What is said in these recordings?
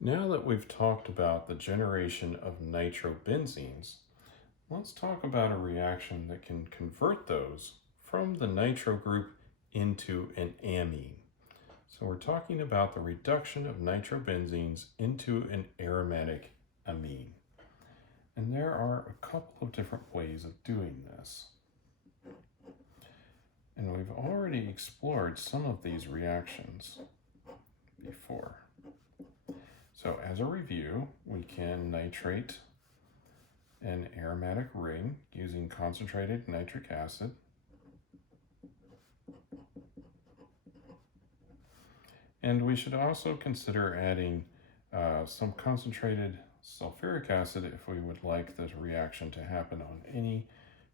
Now that we've talked about the generation of nitrobenzenes, let's talk about a reaction that can convert those from the nitro group into an amine. So we're talking about the reduction of nitrobenzenes into an aromatic amine. And there are a couple of different ways of doing this. And we've already explored some of these reactions before. So as a review, we can nitrate an aromatic ring using concentrated nitric acid. And we should also consider adding some concentrated sulfuric acid if we would like this reaction to happen on any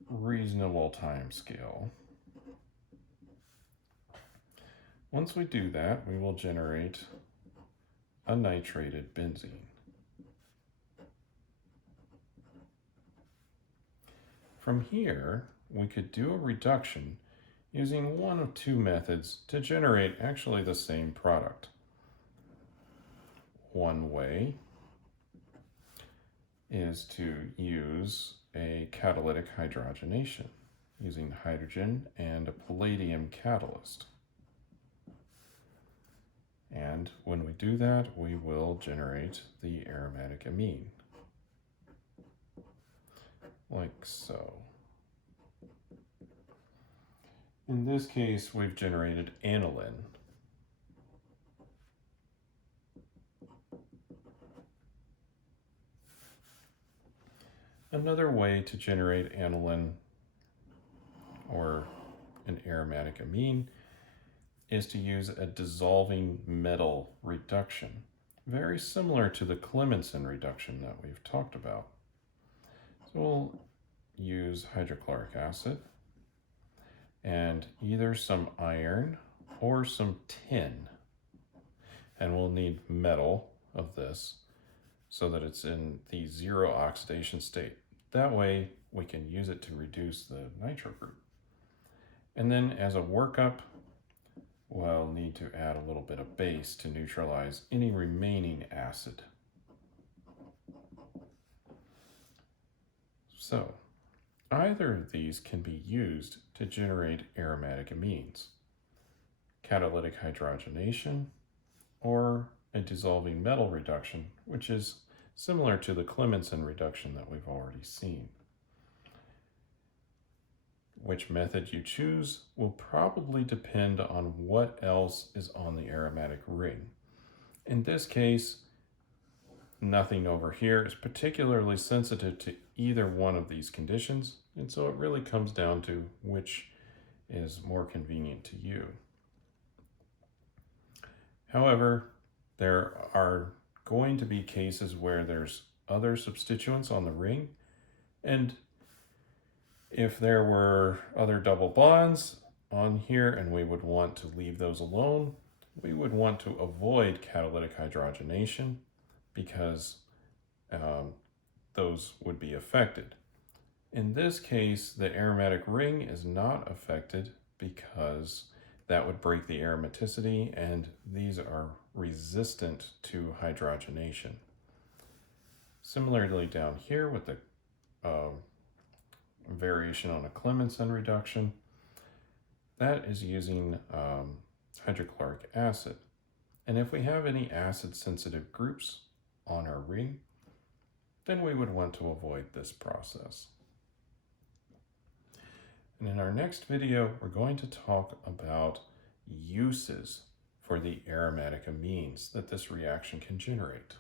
reasonable time scale. Once we do that, we will generate a nitrated benzene. From here, we could do a reduction using one of two methods to generate actually the same product. One way is to use a catalytic hydrogenation using hydrogen and a palladium catalyst. And when we do that, we will generate the aromatic amine, like so. In this case, we've generated aniline. Another way to generate aniline or an aromatic amine is to use a dissolving metal reduction, very similar to the Clemenson reduction that we've talked about. So we'll use hydrochloric acid and either some iron or some tin. And we'll need metal of this so that it's in the zero oxidation state. That way we can use it to reduce the nitro group. And then as a workup, we'll need to add a little bit of base to neutralize any remaining acid. So either of these can be used to generate aromatic amines, catalytic hydrogenation, or a dissolving metal reduction, which is similar to the Clemenson reduction that we've already seen. Which method you choose will probably depend on what else is on the aromatic ring. In this case, nothing over here is particularly sensitive to either one of these conditions, and so it really comes down to which is more convenient to you. However, there are going to be cases where there's other substituents on the ring, and if there were other double bonds on here and we would want to leave those alone, we would want to avoid catalytic hydrogenation because those would be affected. In this case, the aromatic ring is not affected because that would break the aromaticity, and these are resistant to hydrogenation. Similarly down here with the variation on a Clemenson reduction, that is using hydrochloric acid. And if we have any acid-sensitive groups on our ring, then we would want to avoid this process. And in our next video, we're going to talk about uses for the aromatic amines that this reaction can generate.